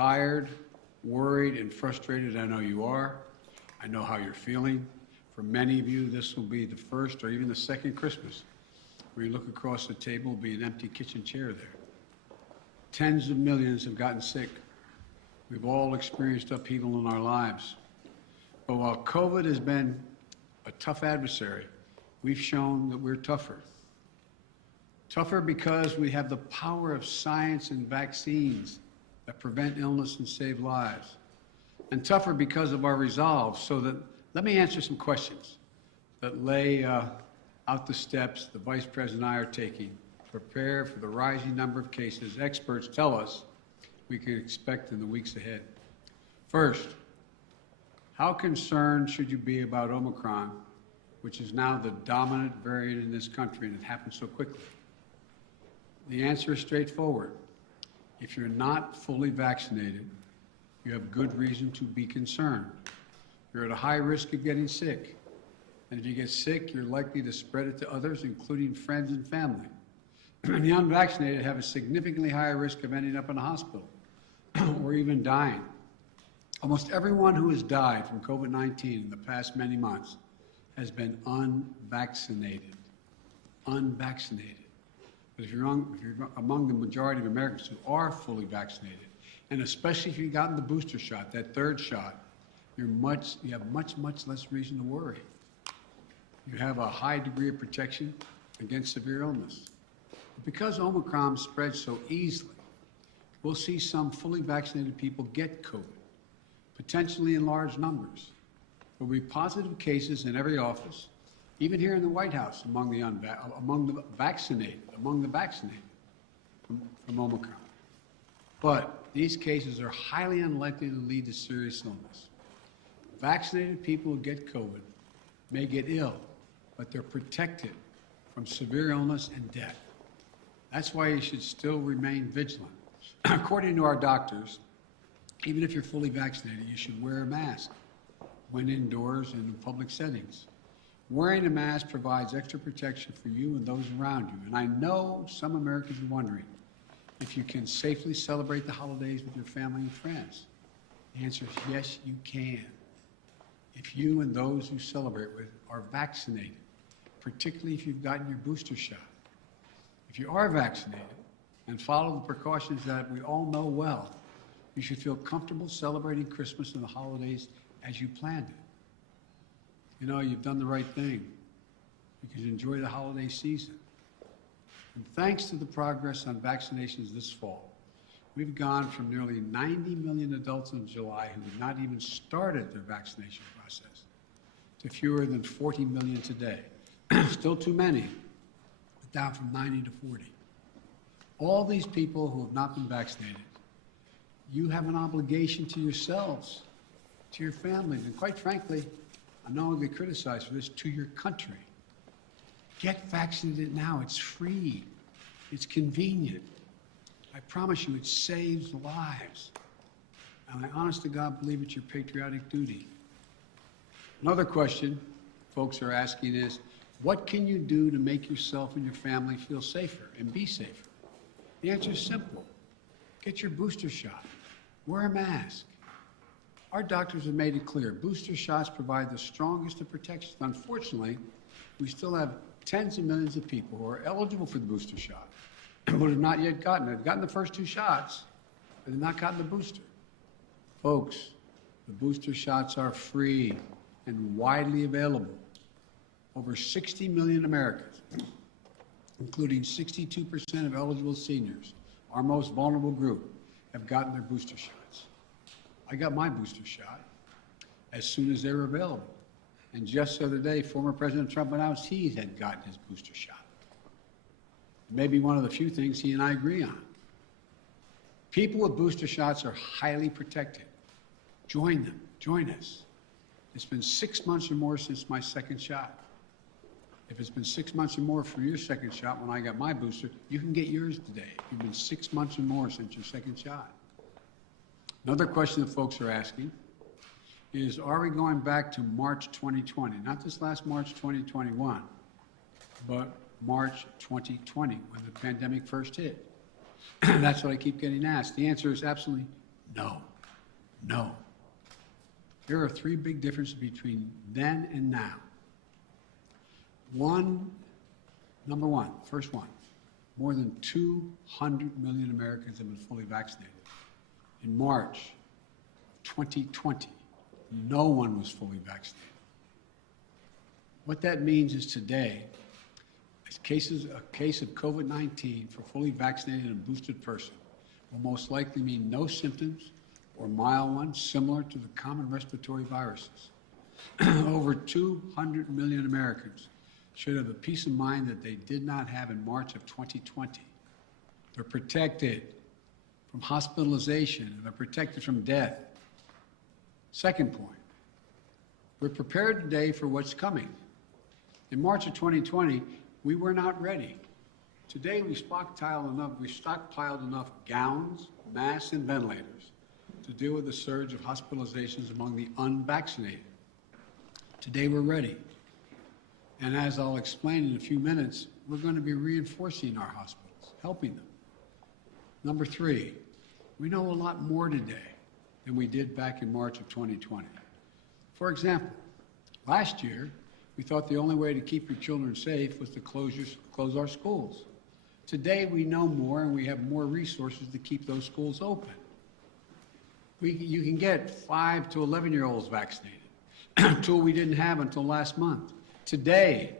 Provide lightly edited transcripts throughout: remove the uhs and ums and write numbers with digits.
Tired, worried, and frustrated, I know you are. I know how you're feeling. For many of you, this will be the first or even the second Christmas where you look across the table, will be an empty kitchen chair there. Tens of millions have gotten sick. We've all experienced upheaval in our lives. But while COVID has been a tough adversary, we've shown that we're tougher. Tougher because we have the power of science and vaccines that prevent illness and save lives. And tougher because of our resolve. So that, let me answer some questions that lay out the steps the Vice President and I are taking to prepare for the rising number of cases experts tell us we can expect in the weeks ahead. First, how concerned should you be about Omicron, which is now the dominant variant in this country, and it happened so quickly? The answer is straightforward. If you're not fully vaccinated, you have good reason to be concerned. You're at a high risk of getting sick. And if you get sick, you're likely to spread it to others, including friends and family. The unvaccinated have a significantly higher risk of ending up in a hospital or even dying. Almost everyone who has died from COVID-19 in the past many months has been unvaccinated. Unvaccinated. But if you're among the majority of Americans who are fully vaccinated, and especially if you've gotten the booster shot, that third shot, you have much less reason to worry. You have a high degree of protection against severe illness. But because Omicron spreads so easily, we'll see some fully vaccinated people get COVID, potentially in large numbers. There will be positive cases in every office, even here in the White House, among the vaccinated from Omicron. But these cases are highly unlikely to lead to serious illness. Vaccinated people who get COVID may get ill, but they're protected from severe illness and death. That's why you should still remain vigilant. According to our doctors, even if you're fully vaccinated, you should wear a mask when indoors and in public settings. Wearing a mask provides extra protection for you and those around you. And I know some Americans are wondering if you can safely celebrate the holidays with your family and friends. The answer is yes, you can. If you and those who celebrate with are vaccinated, particularly if you've gotten your booster shot. If you are vaccinated and follow the precautions that we all know well, you should feel comfortable celebrating Christmas and the holidays as you planned it. You know, you've done the right thing. You can enjoy the holiday season. And thanks to the progress on vaccinations this fall, we've gone from nearly 90 million adults in July who have not even started their vaccination process to fewer than 40 million today. Still too many, but down from 90 to 40. All these people who have not been vaccinated, you have an obligation to yourselves, to your families, and quite frankly, I know I'll get criticized for this, to your country. Get vaccinated now. It's free. It's convenient. I promise you, it saves lives. And I honest to God believe it's your patriotic duty. Another question folks are asking is, what can you do to make yourself and your family feel safer and be safer? The answer is simple. Get your booster shot. Wear a mask. Our doctors have made it clear. Booster shots provide the strongest of protections. Unfortunately, we still have tens of millions of people who are eligible for the booster shot but have not yet gotten it. They've gotten the first two shots, but they've not gotten the booster. Folks, the booster shots are free and widely available. Over 60 million Americans, including 62% of eligible seniors, our most vulnerable group, have gotten their booster shots. I got my booster shot as soon as they were available. And just the other day, former President Trump announced he had gotten his booster shot. It may be one of the few things he and I agree on. People with booster shots are highly protected. Join them. Join us. It's been 6 months or more since my second shot. If it's been 6 months or more for your second shot when I got my booster, you can get yours today. It's been 6 months or more since your second shot. Another question that folks are asking is, are we going back to March 2020? Not this last March 2021, but March 2020 when the pandemic first hit. That's what I keep getting asked. The answer is absolutely No, no. There are three big differences between then and now. Number one, first one, more than 200 million Americans have been fully vaccinated. In March of 2020, no one was fully vaccinated. What that means is today, a case of COVID-19 for fully vaccinated and boosted person will most likely mean no symptoms or mild ones similar to the common respiratory viruses. Over 200 million Americans should have a peace of mind that they did not have in March of 2020. They're protected from hospitalization and they're protected from death. Second point, we're prepared today for what's coming. In March of 2020, we were not ready. Today, we stockpiled enough gowns, masks, and ventilators to deal with the surge of hospitalizations among the unvaccinated. Today, we're ready. And as I'll explain in a few minutes, we're going to be reinforcing our hospitals, helping them. Number three, we know a lot more today than we did back in March of 2020. For example, last year, we thought the only way to keep your children safe was to close our schools. Today, we know more and we have more resources to keep those schools open. You can get 5 to 11-year-olds vaccinated, a tool we didn't have until last month. Today,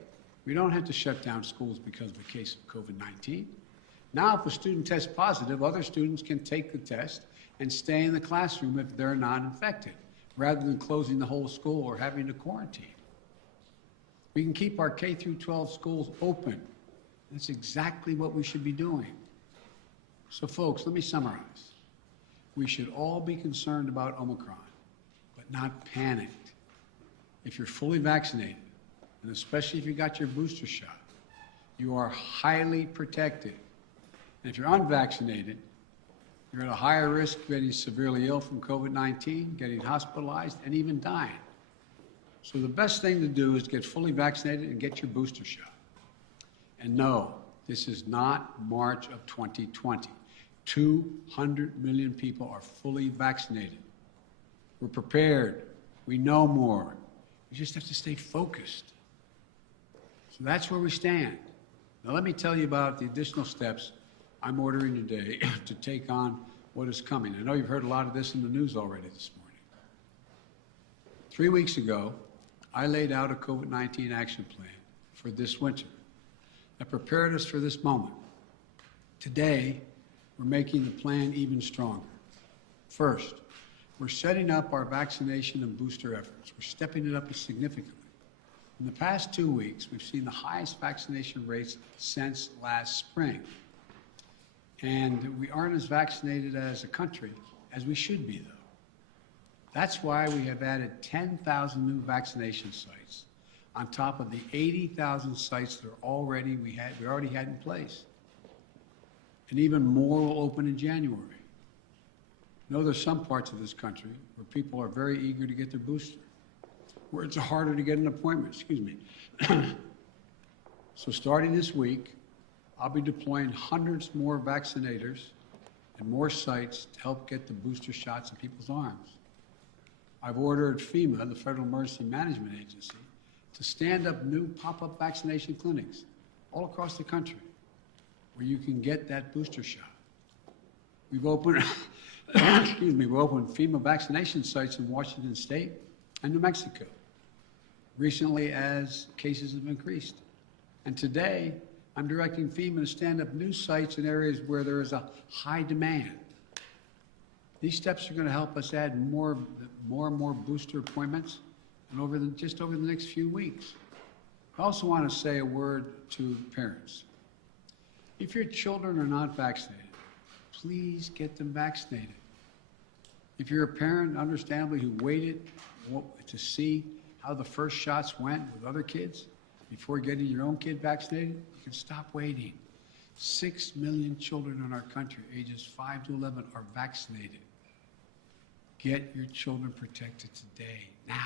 we don't have to shut down schools because of a case of COVID-19. Now, if a student tests positive, other students can take the test and stay in the classroom if they're not infected, rather than closing the whole school or having to quarantine. We can keep our K through 12 schools open. That's exactly what we should be doing. So folks, let me summarize. We should all be concerned about Omicron, but not panicked. If you're fully vaccinated, and especially if you got your booster shot, you are highly protected. And if you're unvaccinated, you're at a higher risk of getting severely ill from COVID-19, getting hospitalized, and even dying. So the best thing to do is get fully vaccinated and get your booster shot. And no, this is not March of 2020. 200 million people are fully vaccinated. We're prepared. We know more. We just have to stay focused. So that's where we stand. Now let me tell you about the additional steps I'm ordering today to take on what is coming. I know you've heard a lot of this in the news already this morning. 3 weeks ago, I laid out a COVID-19 action plan for this winter that prepared us for this moment. Today, we're making the plan even stronger. First, we're setting up our vaccination and booster efforts. We're stepping it up significantly. In the past 2 weeks, we've seen the highest vaccination rates since last spring. And we aren't as vaccinated as a country as we should be, though. That's why we have added 10,000 new vaccination sites on top of the 80,000 sites that we already had in place. And even more will open in January. I know there's some parts of this country where people are very eager to get their booster, where it's harder to get an appointment, So starting this week, I'll be deploying hundreds more vaccinators and more sites to help get the booster shots in people's arms. I've ordered FEMA, the Federal Emergency Management Agency, to stand up new pop-up vaccination clinics all across the country where you can get that booster shot. We've opened, we've opened FEMA vaccination sites in Washington State and New Mexico, recently as cases have increased. And today, I'm directing FEMA to stand up new sites in areas where there is a high demand. These steps are going to help us add more and more booster appointments and just over the next few weeks. I also want to say a word to parents. If your children are not vaccinated, please get them vaccinated. If you're a parent, understandably, who waited to see how the first shots went with other kids before getting your own kid vaccinated, you can stop waiting. 6 million children in our country, ages 5 to 11, are vaccinated. Get your children protected today, now.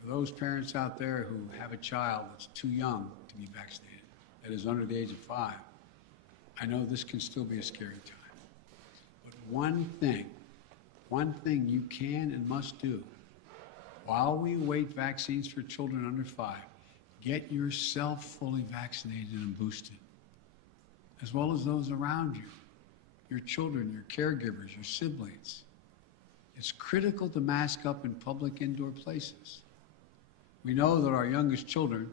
For those parents out there who have a child that's too young to be vaccinated, that is under the age of 5, I know this can still be a scary time. But one thing you can and must do while we await vaccines for children under 5. Get yourself fully vaccinated and boosted, as well as those around you, your children, your caregivers, your siblings. It's critical to mask up in public indoor places. We know that our youngest children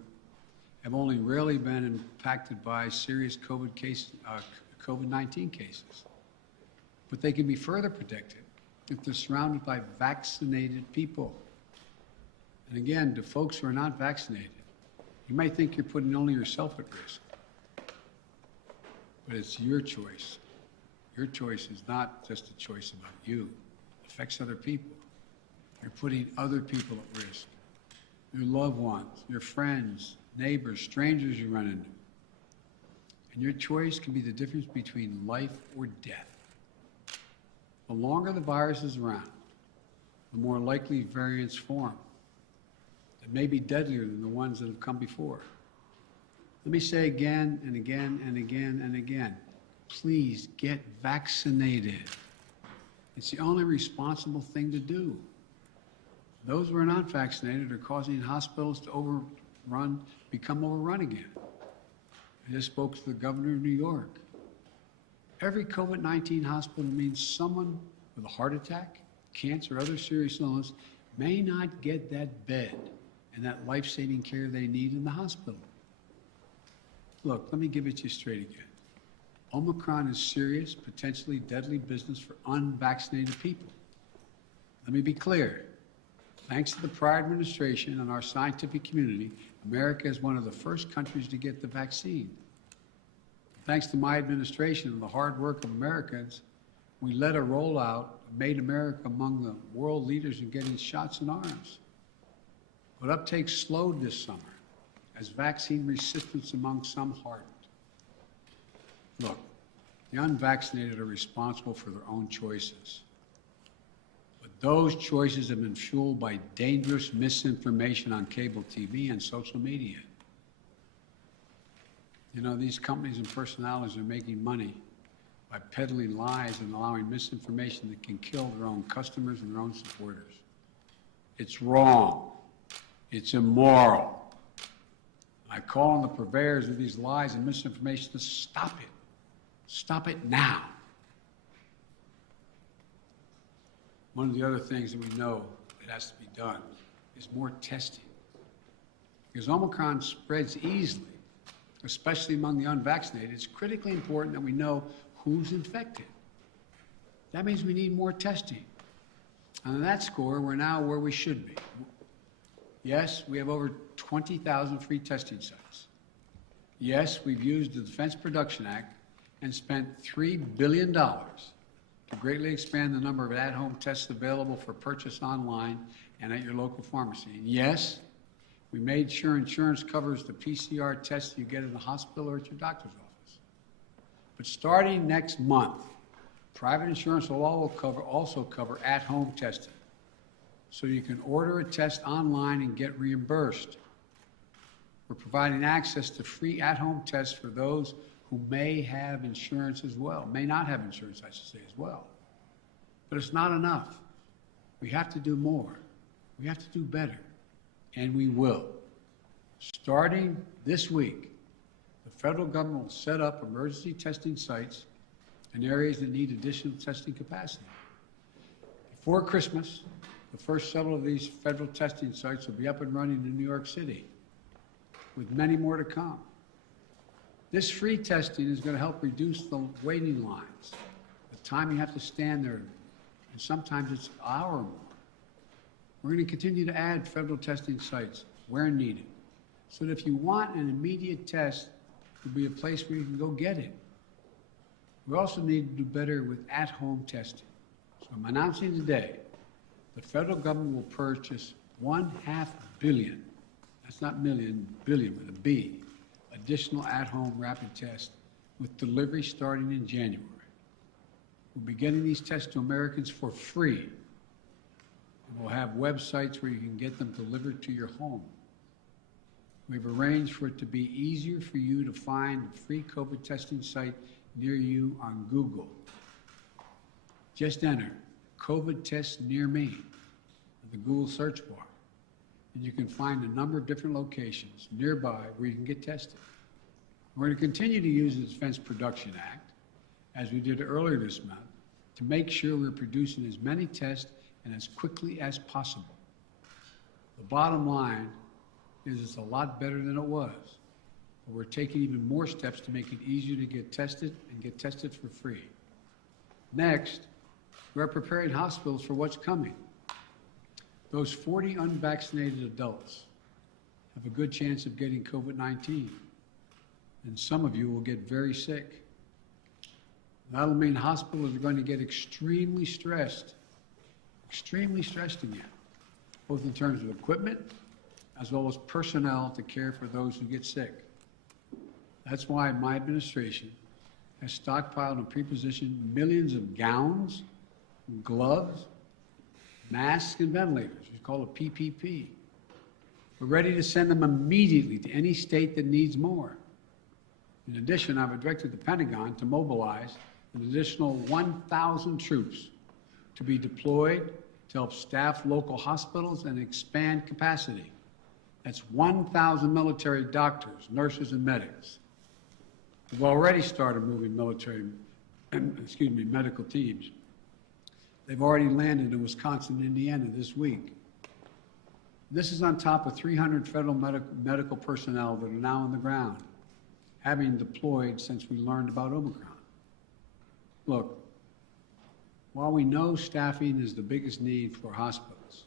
have only rarely been impacted by serious COVID-19 cases, but they can be further protected if they're surrounded by vaccinated people. And again, to folks who are not vaccinated, you might think you're putting only yourself at risk, but it's your choice. Your choice is not just a choice about you. It affects other people. You're putting other people at risk. Your loved ones, your friends, neighbors, strangers you run into. And your choice can be the difference between life or death. The longer the virus is around, the more likely variants form that may be deadlier than the ones that have come before. Let me say again and again and again and again, please get vaccinated. It's the only responsible thing to do. Those who are not vaccinated are causing hospitals to become overrun again. I just spoke to the governor of New York. Every COVID-19 hospital means someone with a heart attack, cancer, or other serious illness may not get that bed and that life-saving care they need in the hospital. Look, let me give it to you straight again. Omicron is serious, potentially deadly business for unvaccinated people. Let me be clear. Thanks to the prior administration and our scientific community, America is one of the first countries to get the vaccine. Thanks to my administration and the hard work of Americans, we led a rollout, made America among the world leaders in getting shots in arms. But uptake slowed this summer as vaccine resistance among some hardened. Look, the unvaccinated are responsible for their own choices. But those choices have been fueled by dangerous misinformation on cable TV and social media. You know, these companies and personalities are making money by peddling lies and allowing misinformation that can kill their own customers and their own supporters. It's wrong. It's immoral. I call on the purveyors of these lies and misinformation to stop it. Stop it now. One of the other things that we know that has to be done is more testing. Because Omicron spreads easily, especially among the unvaccinated. It's critically important that we know who's infected. That means we need more testing. And on that score, we're now where we should be. Yes, we have over 20,000 free testing sites. Yes, we've used the Defense Production Act and spent $3 billion to greatly expand the number of at-home tests available for purchase online and at your local pharmacy. And yes, we made sure insurance covers the PCR tests you get in the hospital or at your doctor's office. But starting next month, private insurance will also cover at-home testing. So you can order a test online and get reimbursed. We're providing access to free at-home tests for those who may have insurance as well, may not have insurance, I should say, as well. But it's not enough. We have to do more. We have to do better. And we will. Starting this week, the federal government will set up emergency testing sites in areas that need additional testing capacity. Before Christmas, the first several of these federal testing sites will be up and running in New York City, with many more to come. This free testing is going to help reduce the waiting lines, the time you have to stand there, and sometimes it's an hour or more. We're going to continue to add federal testing sites where needed, so that if you want an immediate test, there'll be a place where you can go get it. We also need to do better with at-home testing. So I'm announcing today, the federal government will purchase $500 million, that's not million, billion with a B, additional at-home rapid tests with delivery starting in January. We'll be getting these tests to Americans for free. We'll have websites where you can get them delivered to your home. We've arranged for it to be easier for you to find a free COVID testing site near you on Google. Just enter COVID test near me in the Google search bar, and you can find a number of different locations nearby where you can get tested. We're going to continue to use the Defense Production Act, as we did earlier this month, to make sure we're producing as many tests and as quickly as possible. The bottom line is it's a lot better than it was, but we're taking even more steps to make it easier to get tested and get tested for free. Next, we're preparing hospitals for what's coming. Those 40 unvaccinated adults have a good chance of getting COVID-19, and some of you will get very sick. That'll mean hospitals are going to get extremely stressed again, both in terms of equipment as well as personnel to care for those who get sick. That's why my administration has stockpiled and pre-positioned millions of gowns, gloves, masks, and ventilators. We call it PPP. We're ready to send them immediately to any state that needs more. In addition, I've directed the Pentagon to mobilize an additional 1,000 troops to be deployed to help staff local hospitals and expand capacity. That's 1,000 military doctors, nurses, and medics. We've already started moving medical teams. They've already landed in Wisconsin and Indiana this week. This is on top of 300 federal medical personnel that are now on the ground, having deployed since we learned about Omicron. Look, while we know staffing is the biggest need for hospitals,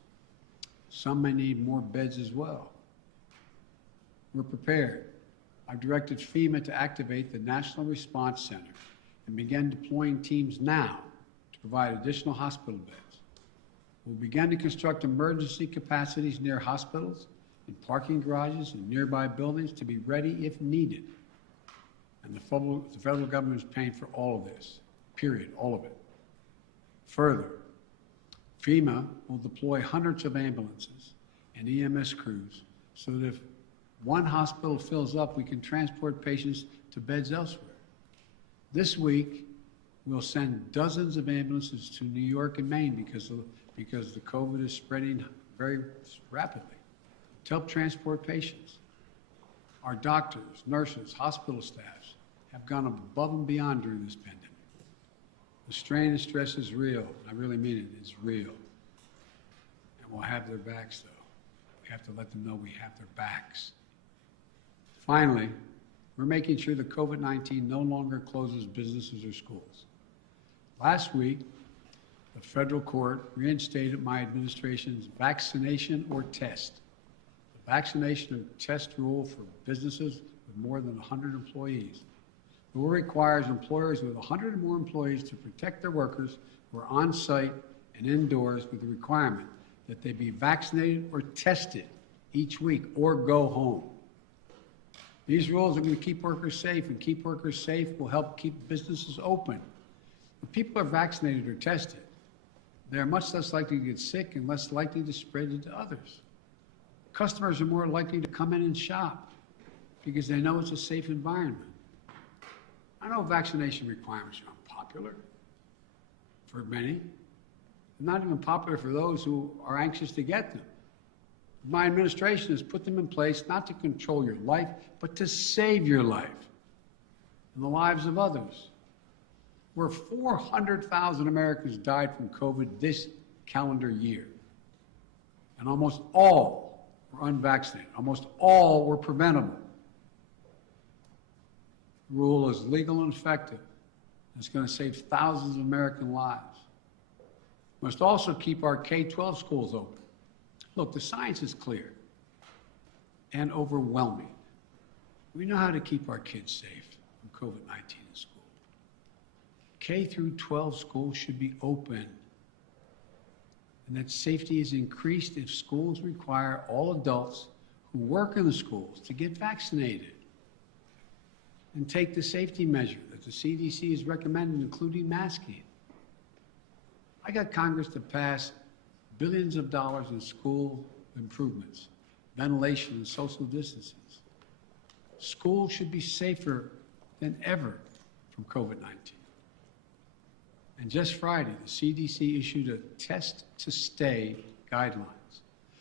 some may need more beds as well. We're prepared. I've directed FEMA to activate the National Response Center and begin deploying teams now to provide additional hospital beds. We'll begin to construct emergency capacities near hospitals, in parking garages, and nearby buildings to be ready if needed. And the federal government is paying for all of this, period, all of it. Further, FEMA will deploy hundreds of ambulances and EMS crews so that if one hospital fills up, we can transport patients to beds elsewhere. This week, we'll send dozens of ambulances to New York and Maine because the COVID is spreading very rapidly to help transport patients. Our doctors, nurses, hospital staffs have gone above and beyond during this pandemic. The strain and stress is real. I really mean it. It's real. And we'll have their backs, though. We have to let them know we have their backs. Finally, we're making sure that COVID-19 no longer closes businesses or schools. Last week, the federal court reinstated my administration's vaccination or test. The vaccination or test rule for businesses with more than 100 employees. The rule requires employers with 100 or more employees to protect their workers who are on site and indoors with the requirement that they be vaccinated or tested each week or go home. These rules are going to keep workers safe, and keep workers safe will help keep businesses open. When people are vaccinated or tested, they are much less likely to get sick and less likely to spread it to others. Customers are more likely to come in and shop because they know it's a safe environment. I know vaccination requirements are unpopular for many. They're not even popular for those who are anxious to get them. My administration has put them in place not to control your life, but to save your life and the lives of others. Where 400,000 Americans died from COVID this calendar year, and almost all were unvaccinated. Almost all were preventable. The rule is legal and effective. It's going to save thousands of American lives. We must also keep our K-12 schools open. Look, the science is clear and overwhelming. We know how to keep our kids safe from COVID-19 in school. K through 12 schools should be open, and that safety is increased if schools require all adults who work in the schools to get vaccinated and take the safety measure that the CDC has recommended, including masking. I got Congress to pass billions of dollars in school improvements, ventilation, and social distancing. Schools should be safer than ever from COVID-19. And just Friday, the CDC issued a test to stay guidelines.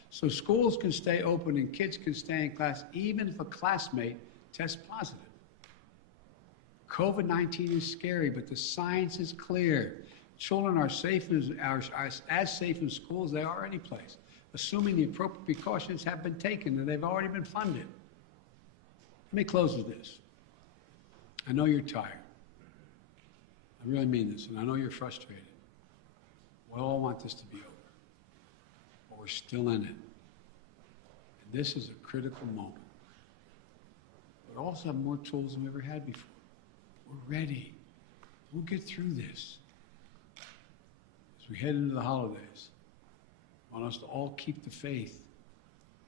So schools can stay open and kids can stay in class even if a classmate tests positive. COVID-19 is scary, but the science is clear. Children are safe as safe in school as they are any place, assuming the appropriate precautions have been taken and they've already been funded. Let me close with this. I know you're tired. I really mean this, and I know you're frustrated. We all want this to be over, but we're still in it. And this is a critical moment. But we also have more tools than we ever had before. We're ready. We'll get through this. As we head into the holidays, I want us to all keep the faith.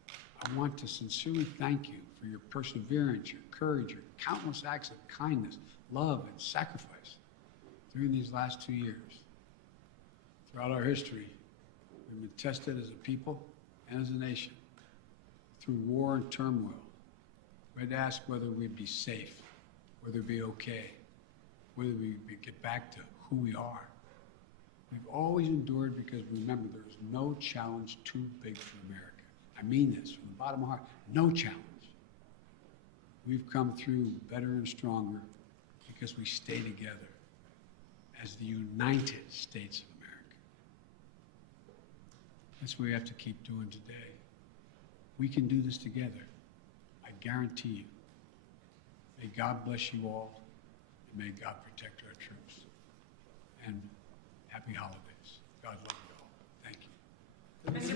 I want to sincerely thank you for your perseverance, your courage, your countless acts of kindness, love, and sacrifice during these last 2 years. Throughout our history, we've been tested as a people and as a nation through war and turmoil. We had to ask whether we'd be safe, whether we'd be okay, whether we'd get back to who we are. We've always endured because remember, there is no challenge too big for America. I mean this from the bottom of my heart, no challenge. We've come through better and stronger because we stay together as the United States of America. That's what we have to keep doing today. We can do this together. I guarantee you. May God bless you all, and may God protect our troops. And happy holidays. God love you all. Thank you. Mr.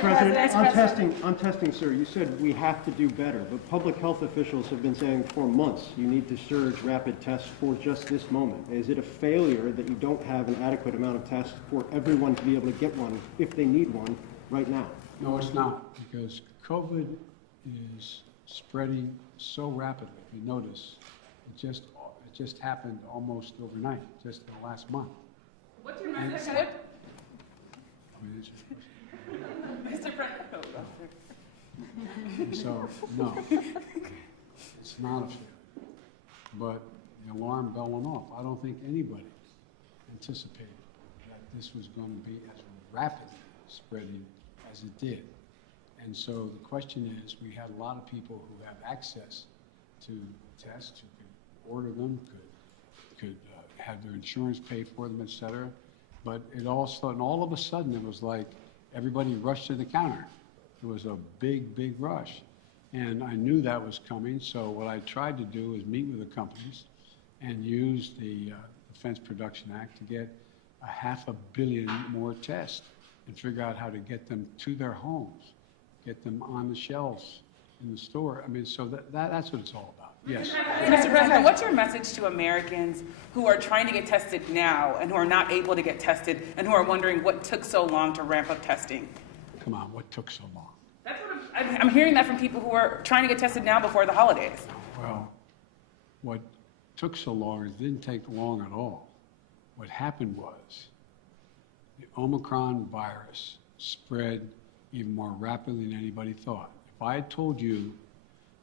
President, on testing, sir, you said we have to do better, but public health officials have been saying for months you need to surge rapid tests for just this moment. Is it a failure that you don't have an adequate amount of tests for everyone to be able to get one if they need one right now? No, it's not, because COVID is spreading so rapidly. If you notice, it just happened almost overnight, just in the last month. What's your message? Mr. President. So, no, it's not a failure. But the alarm bell went off. I don't think anybody anticipated that this was going to be as rapidly spreading as it did. And so the question is, we had a lot of people who have access to tests, who could order them, could have their insurance pay for them, et cetera. But it all of a sudden, it was like everybody rushed to the counter. It was a big, big rush. And I knew that was coming, so what I tried to do is meet with the companies and use the Defense Production Act to get 500 million more tests and figure out how to get them to their homes, get them on the shelves in the store. I mean, so that's what it's all about. Yes. Mr. President, what's your message to Americans who are trying to get tested now and who are not able to get tested and who are wondering what took so long to ramp up testing? Come on, what took so long? That's what I'm hearing that from people who are trying to get tested now before the holidays. Well, what took so long, it didn't take long at all. What happened was the Omicron virus spread even more rapidly than anybody thought. If I had told you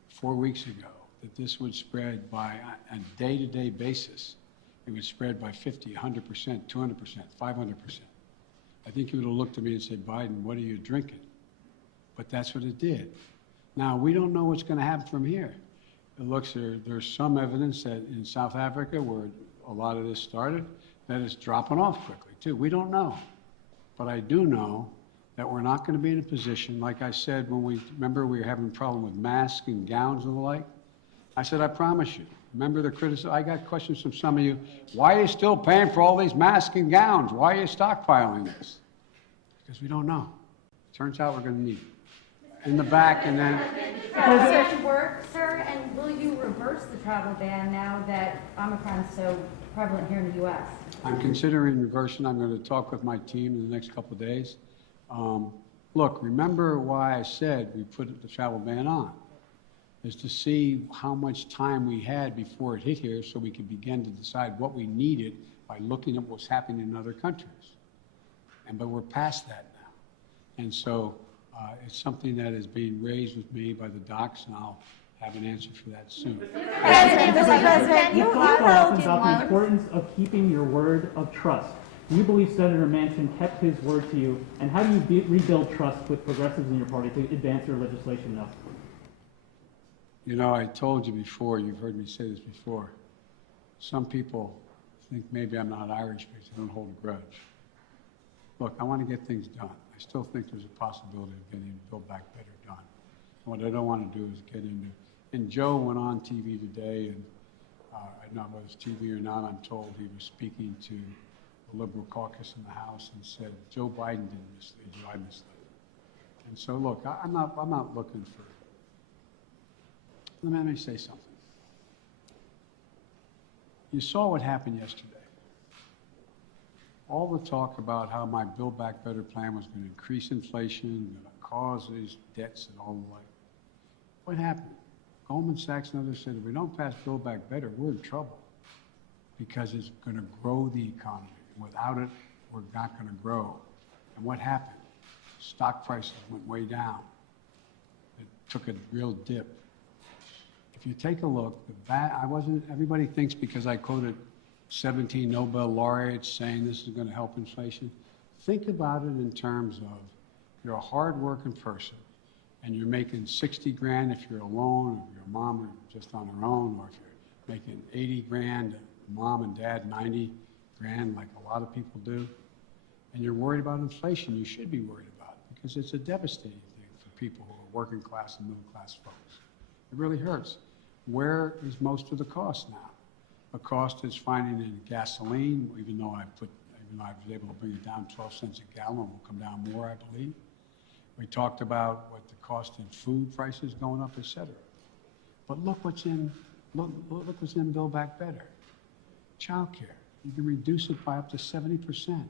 4 weeks ago that this would spread by a day-to-day basis, it would spread by 50, 100%, 200%, 500%. I think you would have looked at me and said, Biden, what are you drinking? But that's what it did. Now, we don't know what's going to happen from here. It looks there's some evidence that in South Africa, where a lot of this started, that it's dropping off quickly, too. We don't know. But I do know that we're not going to be in a position, like I said, when we were having a problem with masks and gowns and the like. I said, I promise you. Remember the criticism? I got questions from some of you. Why are you still paying for all these masks and gowns? Why are you stockpiling this? Because we don't know. Turns out we're going to need it. In the back, and then... Does it work, sir? And will you reverse the travel ban now that Omicron is so prevalent here in the U.S.? I'm considering reversing. I'm going to talk with my team in the next couple of days. Look, remember why I said we put the travel ban on, is to see how much time we had before it hit here so we could begin to decide what we needed by looking at what's happening in other countries. But we're past that now. And so it's something that is being raised with me by the docs, and I'll have an answer for that soon. Mr. President, You you talk often wrote about the importance of keeping your word of trust. Do you believe Senator Manchin kept his word to you? And how do you rebuild trust with progressives in your party to advance your legislation now? You know, I told you before, you've heard me say this before, some people think maybe I'm not Irish because I don't hold a grudge. Look, I want to get things done. I still think there's a possibility of getting Build Back Better done. And what I don't want to do is get into, and Joe went on TV today, and I don't know whether it's TV or not, I'm told he was speaking to the Liberal caucus in the House and said, Joe Biden didn't mislead you, I misled him. And so look, I'm not looking for, let me say something. You saw what happened yesterday. All the talk about how my Build Back Better plan was going to increase inflation, going to cause these debts and all the like. What happened? Goldman Sachs and others said, if we don't pass Build Back Better, we're in trouble because it's going to grow the economy. Without it, we're not going to grow. And what happened? Stock prices went way down. It took a real dip. If you take a look, everybody thinks because I quoted 17 Nobel laureates saying this is going to help inflation. Think about it in terms of you're a hard-working person and you're making 60 grand if you're alone, or your mom are just on her own, or if you're making 80 grand, mom and dad 90 grand like a lot of people do, and you're worried about inflation, you should be worried about it because it's a devastating thing for people who are working class and middle class folks. It really hurts. Where is most of the cost now? The cost is finding in gasoline, even though I was able to bring it down 12 cents a gallon, will come down more, I believe. We talked about what the cost in food prices going up, et cetera. But look what's in Build Back Better. Child care. You can reduce it by up to 70%.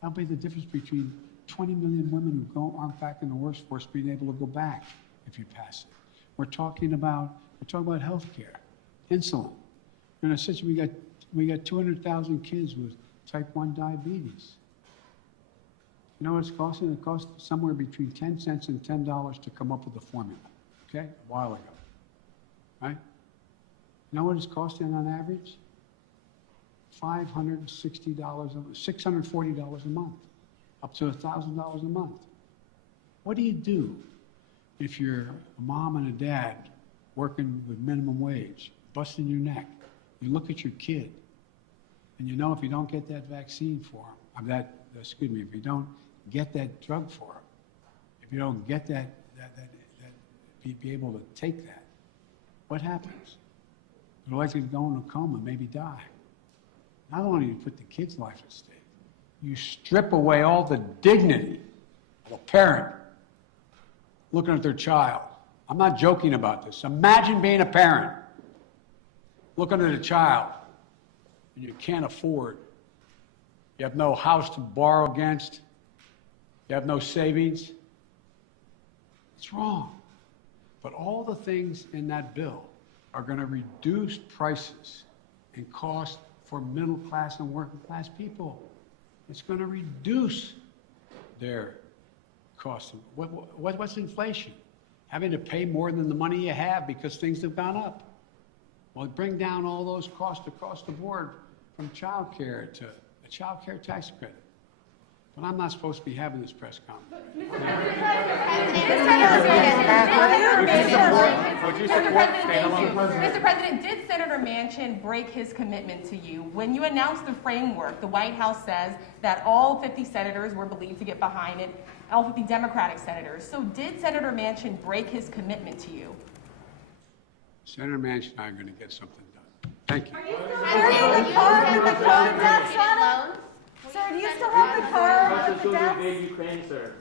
That'll be the difference between 20 million women who aren't back in the workforce being able to go back if you pass it. We're talking about health care, insulin. In a situation, we got 200,000 kids with type 1 diabetes. You know what it's costing? It cost somewhere between 10 cents and $10 to come up with the formula, okay, a while ago, right? You know what it's costing on average? $560, $640 a month, up to $1,000 a month. What do you do if you're a mom and a dad working with minimum wage, busting your neck? You look at your kid, and you know if you don't get that vaccine for him, if you don't get that drug for him, if you don't get be able to take that, what happens? They're likely to go in a coma, maybe die. Not only do you put the kid's life at stake, you strip away all the dignity of a parent looking at their child. I'm not joking about this. Imagine being a parent, looking at a child, and you can't afford. You have no house to borrow against. You have no savings. It's wrong. But all the things in that bill are going to reduce prices and cost for middle class and working class people. It's going to reduce their cost. What's inflation? Having to pay more than the money you have because things have gone up. Well, bring down all those costs across the board from child care to a child care tax credit. But I'm not supposed to be having this press conference. Mr. President, did Senator Manchin break his commitment to you? When you announced the framework, the White House says that all 50 senators were believed to get behind it, all 50 Democratic senators. So did Senator Manchin break his commitment to you? Senator Manchin and I are going to get something done. Thank you. Sir, do you still have the card with the deaths? Ukraine, sir.